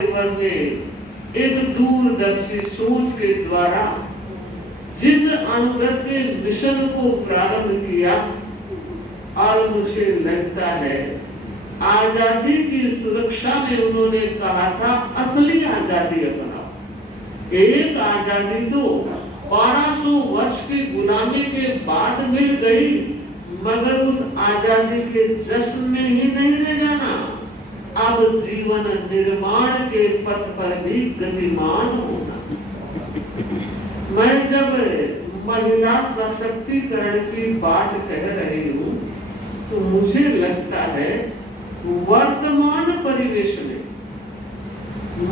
ने एक दूरदर्शी सोच के द्वारा जिस अनुगत्य मिशन को प्रारंभ किया, और मुझे लगता है आजादी की सुरक्षा में उन्होंने कहा था असली आजादी अपनाओ। एक आजादी तो 1200 वर्ष की गुलामी के बाद मिल गई, मगर उस आजादी के जश्न में ही नहीं रह जाना, अब जीवन निर्माण के पथ पर भी गतिमान होना। मैं जब महिला सशक्तिकरण की बात कह रही हूँ तो मुझे लगता है वर्तमान परिवेश में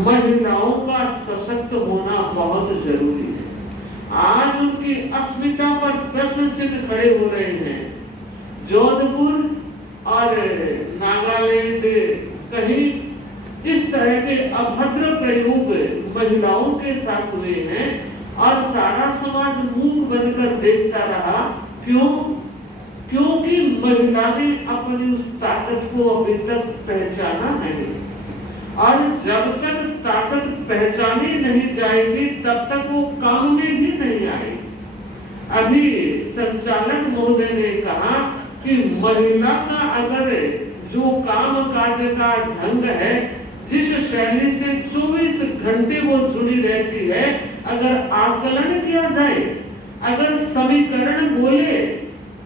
महिलाओं का सशक्त होना बहुत जरूरी है। आज उनकी अस्मिता पर प्रश्न चिन्ह खड़े हो रहे हैं। जोधपुर और नागालैंड कहीं इस तरह के अभद्र प्रयोग महिलाओं के साथ हुए हैं और सारा समाज मूक बनकर देखता रहा। क्यों? क्योंकि महिला ने अपनी उस ताकत को अभी तक पहचाना नहीं, और जब तक ताकत पहचानी नहीं जाएगी तब तक वो काम में भी नहीं आएगी। अभी संचालक महोदय ने कहा कि महिला का अगर जो काम काज का ढंग है, जिस शैली से 24 घंटे वो जुड़ी रहती है, अगर आकलन किया जाए, अगर समीकरण बोले,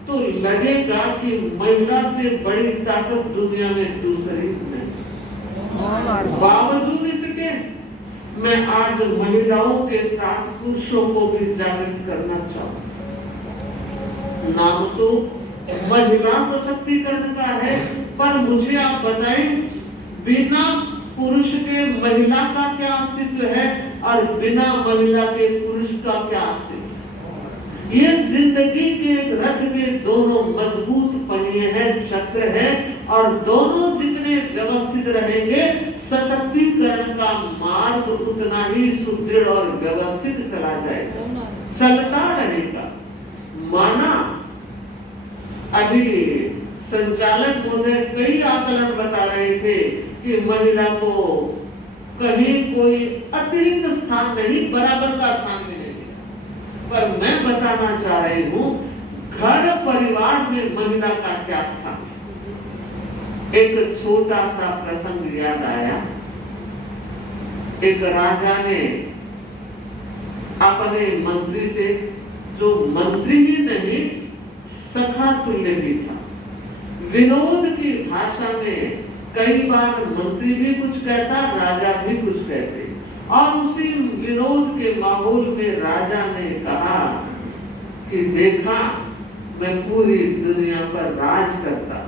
तो लगेगा कि महिला से बड़ी ताकत दुनिया में दूसरी नहीं। बावजूद इसके मैं आज महिलाओं के साथ पुरुषों को भी जागृत करना चाहूँ। नाम तो महिला सशक्तिकरण का है, पर मुझे आप बताएं, बिना पुरुष के महिला का क्या अस्तित्व है और बिना महिला के पुरुष का क्या अस्तित्व? ये जिंदगी के रथ में दोनों मजबूत पहिए हैं, चक्र है, और दोनों जितने व्यवस्थित रहेंगे, सशक्तिकरण का मार्ग उतना ही सुदृढ़ और व्यवस्थित चला जाएगा, चलता रहेगा। माना अभी संचालक महोदय कई आकलन बता रहे थे कि महिला को कहीं कोई अतिरिक्त स्थान नहीं, बराबर का स्थान मिलेगा, पर मैं बताना चाह रही हूँ घर परिवार में महिला का क्या स्थान है। एक छोटा सा प्रसंग याद आया। एक राजा ने अपने मंत्री से, जो मंत्री ही नहीं सखा तुल्य भी था, विनोद की भाषा में कई बार मंत्री भी कुछ कहता, राजा भी कुछ कहते, और उसी विनोद के माहौल में राजा ने कहा कि देखा, मैं पूरी दुनिया पर राज करता,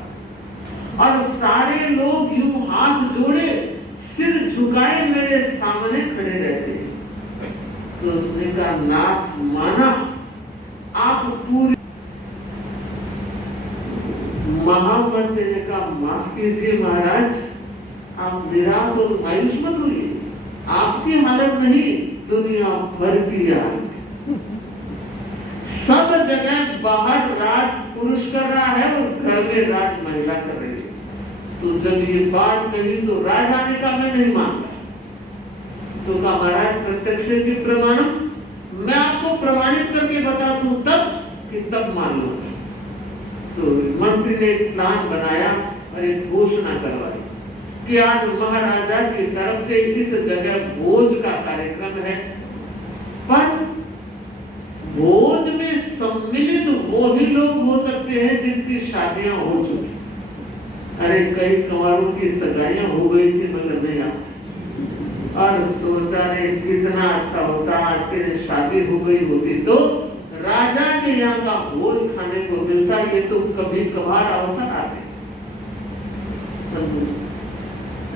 और सारे लोग यूं हाथ जोड़े सिर झुकाए मेरे सामने खड़े रहते। तो उसने कहा, नाथ माना, आप पूरी महामंत्री ने कहा, माफ कीजिए महाराज, आप निराश और मायूस मत होइए, आपकी हालत नहीं, दुनिया भर की हालत। सब जगह बाहर राज पुरुष कर रहा है और घर में राज महिला कर रही है। तो जब ये बात कही तो राजा ने कहा, मैं नहीं मानता। तो कहा, महाराज प्रत्यक्ष की प्रमाणम, मैं आपको प्रमाणित करके बता दूं तब कि तब मान लो। तो मंत्री ने एक प्लान बनाया और एक घोषणा करवाई कि आज महाराजा की तरफ से इस जगह भोज का कार्यक्रम है, पर भोज में सम्मिलित वो ही लोग हो सकते हैं जिनकी शादियां हो चुकी। अरे कई कुंवारों की सगाइयां हो गई थी मगर नहीं आती, और सोचा रे कितना अच्छा होता आज के दिन शादी हो गई होती तो राजा के यहाँ का भोज खाने को मिलता। ये तो कभी कभार अवसर आते।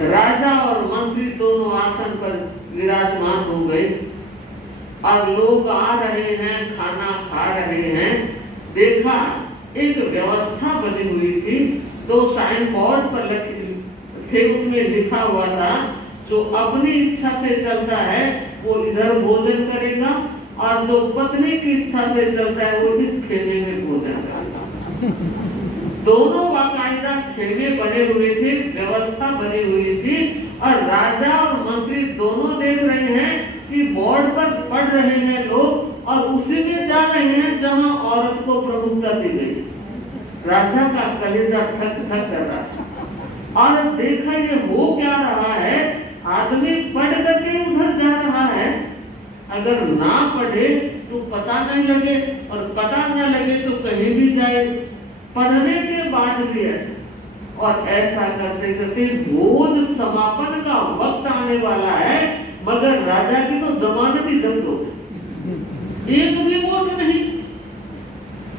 राजा और मंत्री दोनों आसन पर विराजमान हो गए और लोग आ रहे हैं, खाना खा रहे हैं। देखा एक व्यवस्था बनी हुई थी, 2 साइन बोर्ड पर थे, उसमें लिखा हुआ था, जो अपनी इच्छा से चलता है वो इधर भोजन करेगा, और जो पत्नी की इच्छा से चलता है वो इस खेमे में भोजन करता। दोनों बाकायदा खेमे बने हुए थे, व्यवस्था बनी हुई थी, और राजा और मंत्री दोनों देख रहे हैं कि बोर्ड पर पढ़ रहे हैं लोग और उसी में जा रहे हैं जहां औरत को प्रमुखता दी गई। राजा का कलेजा थक थक कर रहा था और देखा ये हो क्या रहा है, आदमी पढ़ करके उधर जा रहा है, अगर ना पढ़े तो पता नहीं लगे और पता न लगे तो कहीं भी जाए, पढ़ने के बाद भी ऐसा और ऐसा करते करते भोज समापन का वक्त आने वाला है, मगर राजा की तो जमानत ही जब्त हो गई, एक भी वोट नहीं।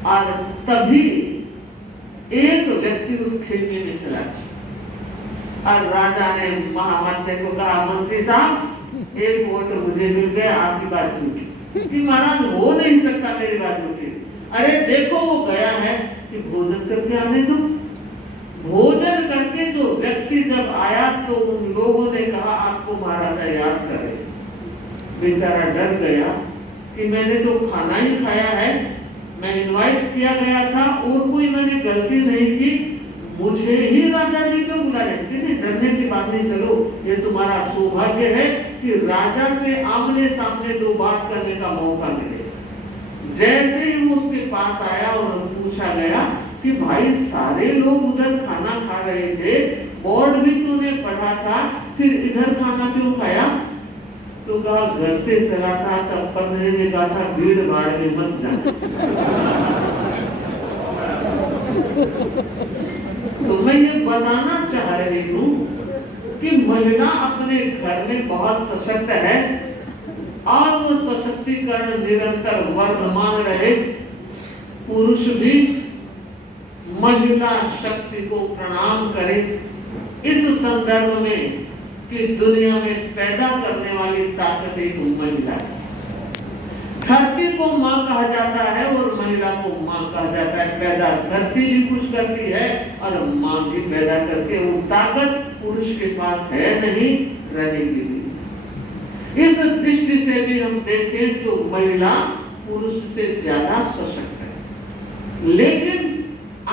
और तभी एक व्यक्ति उस खेमे में चला गया और राजा ने महामंत्री को कहा, मंत्री साहब एक वोट मुझे मिल गया, आपकी बात झूठी। कि महाराज हो नहीं सकता मेरी बात झूठी। अरे देखो वो गया है कि भोजन करके आने दो। भोजन करके जो व्यक्ति जब आया तो उन लोगों ने कहा आपको महाराजा याद करे। बेचारा डर गया कि मैंने तो खाना ही खाया है, मैं इनवाइट किया गया था और कोई मैंने गलती नहीं की, मुझे ही राजा जी क्यों बुला रहे? डरने की बात नहीं, चलो ये तुम्हारा सौभाग्य है कि राजा से आमने सामने दो बात करने का मौका मिले। जैसे ही वो उसके पास आया और पूछा गया कि भाई सारे लोग उधर खाना खा रहे थे, बोर्ड भी तूने पढ़ा था, फिर इधर खाना क्यों खाया? तो कहा घर से चला था तब पंद्रह ने कहा था भीड़ भाड़ में मत जाना। तो मैं ये बताना चाह रही हूँ कि महिला अपने घर में बहुत सशक्त है और वो सशक्तिकरण निरंतर वर्धमान रहे। पुरुष भी महिला शक्ति को प्रणाम करे इस संदर्भ में कि दुनिया में पैदा करने वाली ताकत एक महिला है। धरती को माँ कहा जाता है और महिला को माँ कहा जाता है। पैदा धरती भी कुछ करती है और माँ भी पैदा करती है। वो ताकत पुरुष के पास है नहीं, रहेगी भी। इस दृष्टि से भी हम देखें तो महिला पुरुष से ज्यादा सशक्त है। लेकिन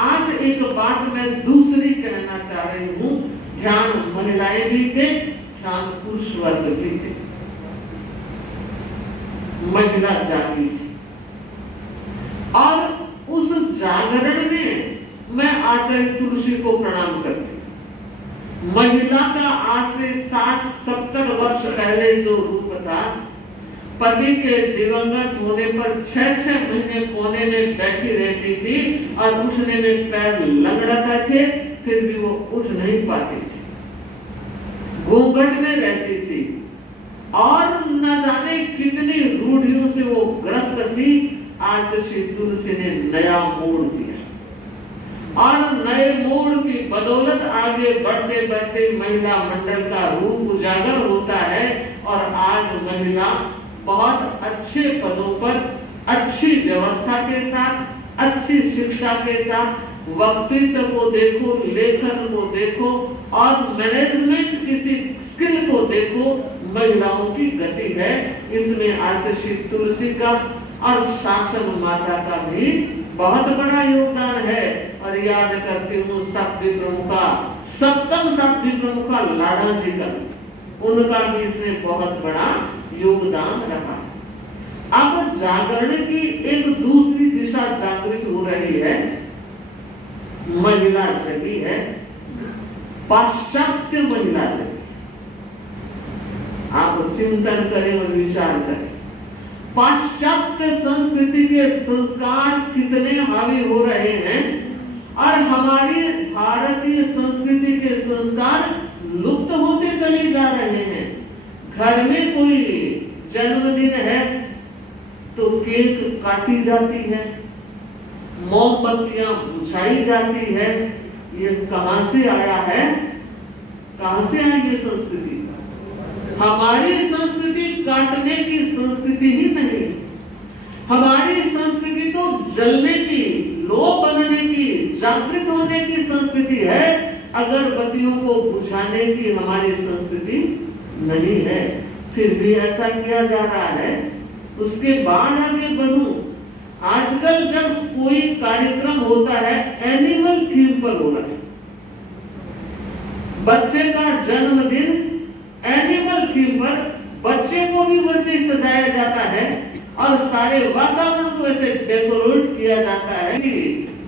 आज एक बात मैं दूसरी कहना चाह रही हूँ, ध्यान महिलाएं भी थे, ध्यान पुरुष वर्ग भी थे। महिला जागी और उस जागरण में मैं आचार्य तुलसी को प्रणाम करती हूँ। महिला का आज से 60-70 वर्ष पहले जो रूप था, पति के दिवंगत होने पर 6-6 महीने कोने में बैठी रहती थी और उठने में पैर लंगड़ाते थे, फिर भी वो उठ नहीं पाती थी, घूंघट में रहती थी और न जाने कितनी रूढ़ियों से वो ग्रस्त थी। आज श्री तुलसी ने नया मोड़ दिया और नए मोड़ की बदौलत आगे बढ़ते बढ़ते महिला मंडल का रूप उजागर होता है और आज महिला बहुत अच्छे पदों पर, अच्छी व्यवस्था के साथ, अच्छी शिक्षा के साथ, वक्तृत्व को देखो, लेखन को देखो और मैनेजमेंट किसी स्किल को देखो, महिलाओं की गति है। इसमें आज श्री तुलसी का और शासन माता का भी बहुत बड़ा योगदान है। और याद करती हूँ साध्वी प्रमुखा, सप्तम साध्वी प्रमुखा लाडा जी का, उनका भी इसमें बहुत बड़ा योगदान रहा। अब जागरण की एक दूसरी दिशा जागृत हो रही है, महिला जगी है, पाश्चात्य महिला जगी। आप चिंतन करें और विचार करें, पाश्चात्य संस्कृति के संस्कार कितने हावी हो रहे हैं और हमारी भारतीय संस्कृति के संस्कार लुप्त होते चले जा रहे हैं। घर में कोई जन्मदिन है तो केक काटी जाती है, मोमबत्तियां बुझाई जाती है। ये कहां से आया है? कहां से आई ये संस्कृति? हमारी संस्कृति काटने की संस्कृति ही नहीं, हमारी संस्कृति तो जलने की, लो बनने की, जागृत होने की संस्कृति है। अगरबत्तियों को बुझाने की हमारी संस्कृति नहीं है। फिर भी ऐसा किया जा रहा है। उसके बाद आगे बढ़ूं, आजकल जब कोई कार्यक्रम होता है एनिमल थीम पर हो रहा है। बच्चे का जन्मदिन एनिमल थीम पर बच्चे को भी वैसे ही सजाया जाता है और सारे वातावरण को ऐसे डेकोरेट किया जाता है कि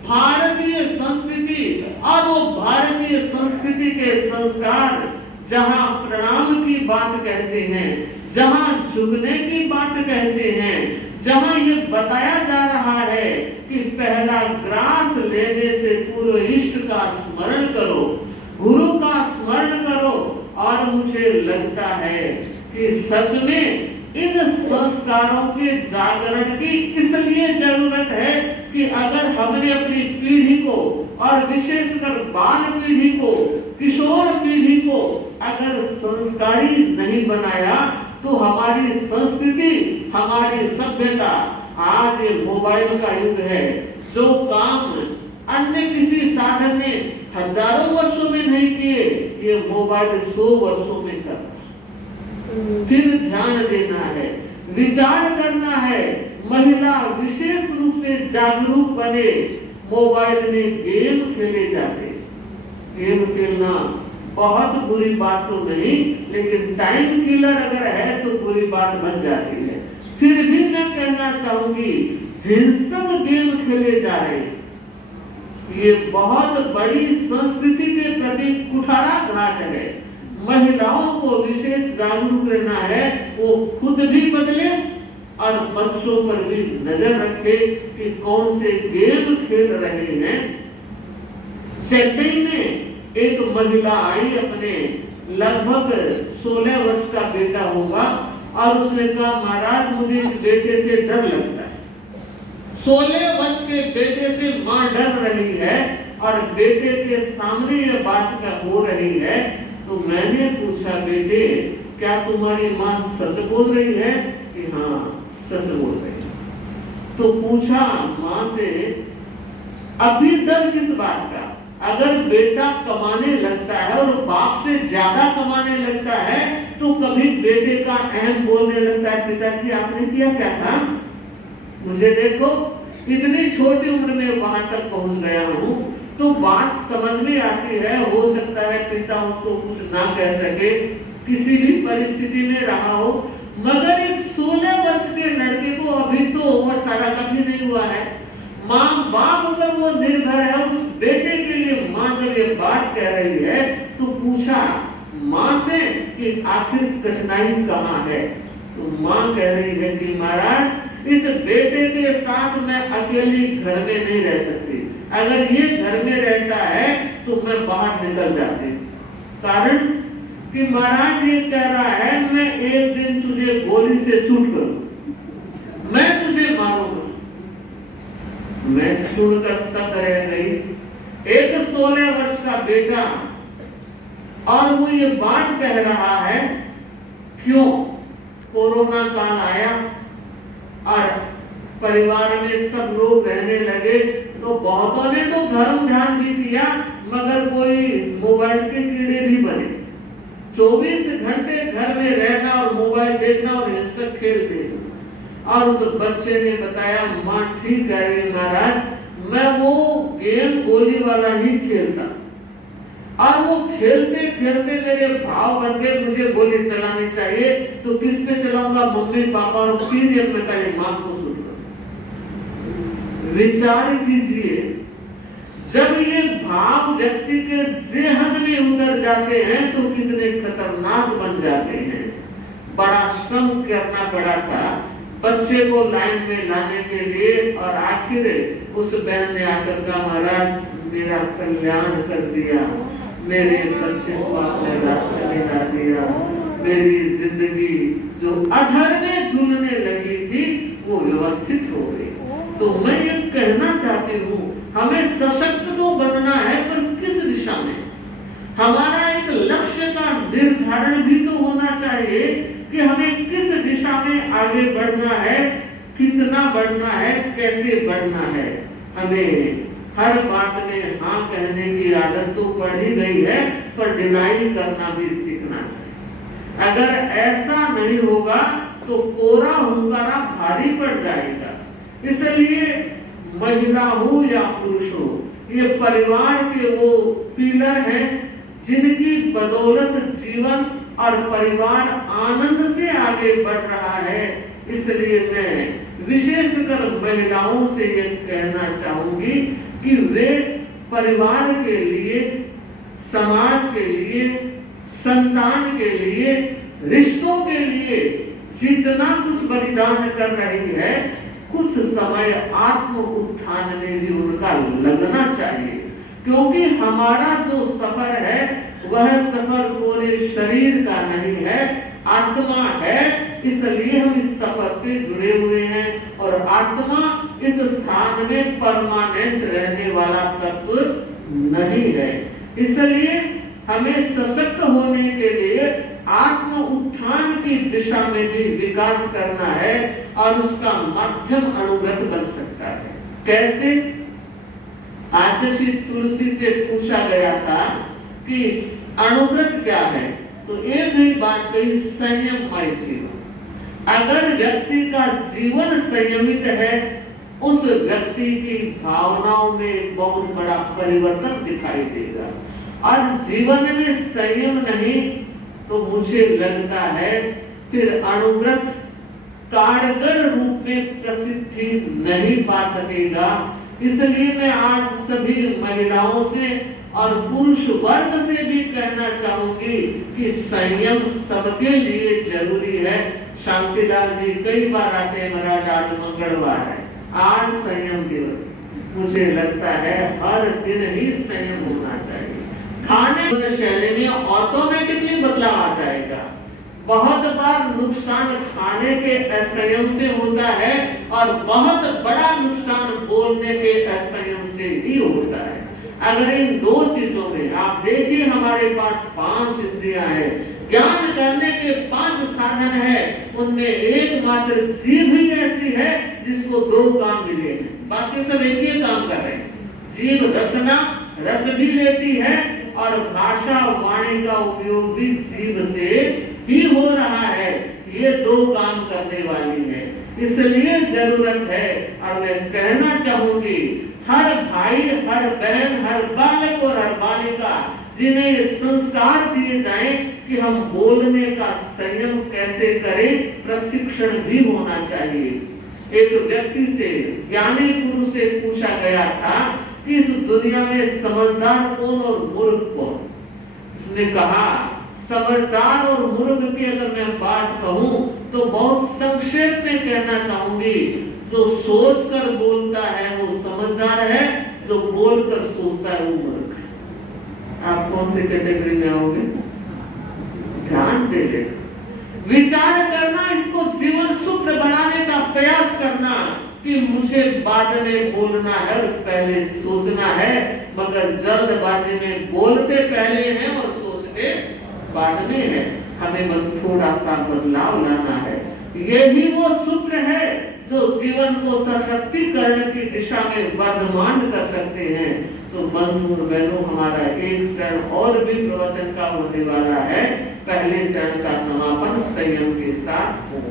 भारतीय संस्कृति और वो भारतीय संस्कृति के संस्कार जहां प्रणाम की बात कहते हैं, जहां झुकने की बात कहते हैं, जहां ये बताया जा रहा है कि पहला ग्रास लेने से पूर्व इष्ट का स्मरण करो, गुरु का स्मरण करो, और मुझे लगता है कि सच में इन संस्कारों के जागरण की इसलिए जरूरत है कि अगर हमने अपनी पीढ़ी को और विशेषकर बाल पीढ़ी को, किशोर पीढ़ी को अगर संस्कारी नहीं बनाया तो हमारी संस्कृति, हमारी सभ्यता, आज ये मोबाइल का युग है, जो काम अन्य किसी साधन ने हजारों वर्षों में नहीं किए, ये मोबाइल 100 वर्षों में कर। फिर ध्यान देना है, विचार करना है, महिला विशेष रूप से जागरूक बने। मोबाइल में गेम खेले जाते, गेम खेलना बहुत बुरी बात तो नहीं, लेकिन टाइम किलर अगर है तो बुरी बात बन जाती है। फिर भी मैं कहना चाहूंगी, हिंसक गेम खेले जा रहे हैं, ये बहुत बड़ी संस्कृति के प्रति कुठाराघात है। महिलाओं को विशेष जागरूक रहना है, वो खुद भी बदले और बच्चों पर भी नजर रखे कि कौन से गेम खेल रहे हैं। चेन्नई में एक महिला आई, अपने लगभग 16 वर्ष का बेटा होगा, और उसने कहा महाराज मुझे इस बेटे से डर लगता है। 16 वर्ष के बेटे से मां डर रही है और बेटे के सामने यह बात हो रही है। तो मैंने पूछा, बेटे क्या तुम्हारी मां सच बोल रही है? कि हाँ सच बोल रही है। तो पूछा मां से, अभी डर किस बात का? अगर बेटा कमाने लगता है और बाप से ज्यादा कमाने लगता है तो कभी बेटे का अहम बोलने लगता है, पिताजी आपने किया क्या था? मुझे देखो, इतनी छोटी उम्र में वहां तक पहुंच गया हूं, तो बात समझ में आती है। हो सकता है पिता उसको कुछ ना कह सके, किसी भी परिस्थिति में रहा हो, मगर एक 16 वर्ष के लड़के को अभी तो 18 का भी नहीं हुआ है। माँ बाप अगर वो निर्भर है उस बेटे के लिए, माँ जब ये बात कह रही है तो पूछा माँ से कि आखिर कठिनाई कहाँ है? तो माँ कह रही है कि महाराज इस बेटे के साथ मैं अकेली घर में नहीं रह सकती, अगर ये घर में रहता है तो मैं बाहर निकल जाती। कारण कि महाराज ये कह रहा है मैं एक दिन तुझे गोली से शूट करूं, मैं तुझे मारूंगा। मैं सुनकर स्तब्ध रह गई। एक 16 वर्ष का बेटा और वो ये बात कह रहा है। क्यों? कोरोना काल आया और परिवार में सब लोग रहने लगे, तो बहुतों ने तो धर्म ध्यान भी किया, मगर कोई मोबाइल के कीड़े भी बने। 24 घंटे घर में रहना और मोबाइल देखना और हिंसक खेल देखना। और उस बच्चे ने बताया, माँ ठीक कह रही महाराज, मैं वो गेम गोली वाला ही खेलता, और वो खेलते खेलते मेरे भाव बन गए, मुझे गोली चलानी चाहिए तो किस पे चलाऊंगा? मम्मी पापा और फिर एक मैं माँ को सुन। विचार कीजिए, जब ये भाव व्यक्ति के जेहन में उतर जाते हैं तो कितने खतरनाक बन जाते हैं। बड़ा श्रम करना पड़ा था बच्चे को लाइन में लाने के लिए, और आखिर उस बहन ने आकर कहा, महाराज मेरा कल्याण कर दिया, मेरे बच्चे को आपने रास्ते में ला दिया, मेरी जिंदगी जो अधर में झूलने लगी थी वो व्यवस्थित हो गई। तो मैं ये कहना चाहती हूँ, हमें सशक्त तो बनना है, पर किस दिशा में? हमारा एक लक्ष्य का निर्धारण भी तो होना चाहिए कि हमें किस दिशा में आगे बढ़ना है, कितना बढ़ना है, कैसे बढ़ना है। हमें हर बात में हाँ कहने की आदत तो पड़ ही गई है, पर डिनाई करना भी सीखना चाहिए। अगर ऐसा नहीं होगा तो कोरा हुंकारा भारी पड़ जाएगा। इसलिए महिला हो या पुरुष हो, ये परिवार के वो पिलर हैं जिनकी बदौलत जीवन और परिवार आनंद से आगे बढ़ रहा है। इसलिए मैं विशेषकर महिलाओं से ये कहना चाहूंगी कि वे परिवार के लिए, समाज के लिए, संतान के लिए, रिश्तों के लिए जितना कुछ बलिदान कर रही है, कुछ समय आत्म उत्थान में भी उनका लगना चाहिए। क्योंकि हमारा जो सफर है वह सफर पूरे शरीर का नहीं है, आत्मा है। इसलिए हम इस सफर से जुड़े हुए हैं और आत्मा इस स्थान में परमानेंट रहने वाला तत्व नहीं है। इसलिए हमें सशक्त होने के लिए आत्म उत्थान की दिशा में भी विकास करना है और उसका माध्यम अनुव्रत बन सकता है। कैसे? आज श्री तुलसी से पूछा गया था कि अनुव्रत क्या है, तो एक ही बात कही, संयममय जीवन। अगर व्यक्ति का जीवन संयमित है, उस व्यक्ति की भावनाओं में बहुत बड़ा परिवर्तन दिखाई देगा। और जीवन में संयम नहीं तो मुझे लगता है फिर अनुव्रत कारगर रूप में प्रसिद्धि नहीं पा सकेगा। इसलिए मैं आज सभी महिलाओं से और पुरुष वर्ग से भी कहना चाहूंगी कि संयम सबके लिए जरूरी है। शांतिलाल जी कई बार आते हैं, महाराज आज मंगलवार है, आज संयम दिवस। मुझे लगता है हर दिन ही संयम होना चाहिए। खाने शैली में ऑटोमेटिकली बदलाव आ जाएगा। बहुत बार नुकसान खाने के असंयम से होता है और बहुत बड़ा नुकसान बोलने के असंयम से ही होता है। अगर इन दो चीजों में आप देखिए, हमारे पास 5 इंद्रियां हैं, ज्ञान करने के 5 साधन है, उनमें एकमात्र जीभ ही ऐसी है जिसको 2 काम मिले हैं, बाकी सब एक ही काम कर रहे हैं। जीभ रसना, रस भी लेती है और भाषा वाणी का उपयोग भी जीभ से ही हो रहा है। ये 2 काम करने वाली है। इसलिए जरूरत है, और मैं कहना चाहूंगी हर भाई, हर बहन, हर बालक और हर बालिका जिन्हें ये संस्कार दिए जाएं कि हम बोलने का संयम कैसे करें, प्रशिक्षण भी होना चाहिए। एक व्यक्ति से, ज्ञानी पुरुष से पूछा गया था कि इस दुनिया में समझदार कौन और मूर्ख कौन? उसने कहा समझदार और मूर्ख की अगर मैं बात कहूं तो बहुत संक्षेप में कहना चाहूंगी, जो सोचकर बोलता है वो समझदार है, जो बोलकर सोचता है वो मूर्ख। आप कौन से कैटेगरी में आओगे? ध्यान दे ले, विचार करना, इसको जीवन सूत्र बनाने का प्रयास करना कि मुझे बाद में बोलना है, पहले सोचना है। मगर जल्दबाजी में बोलते पहले हैं और सोचते बाद में है। हमें बस थोड़ा सा बदलाव लाना है। यही वो सूत्र है जो जीवन को सशक्तिकरण की दिशा में वर्धमान कर सकते हैं। तो बंधु बहनों, हमारा एक चरण और भी प्रवचन का होने वाला है। पहले चरण का समापन संयम के साथ हो।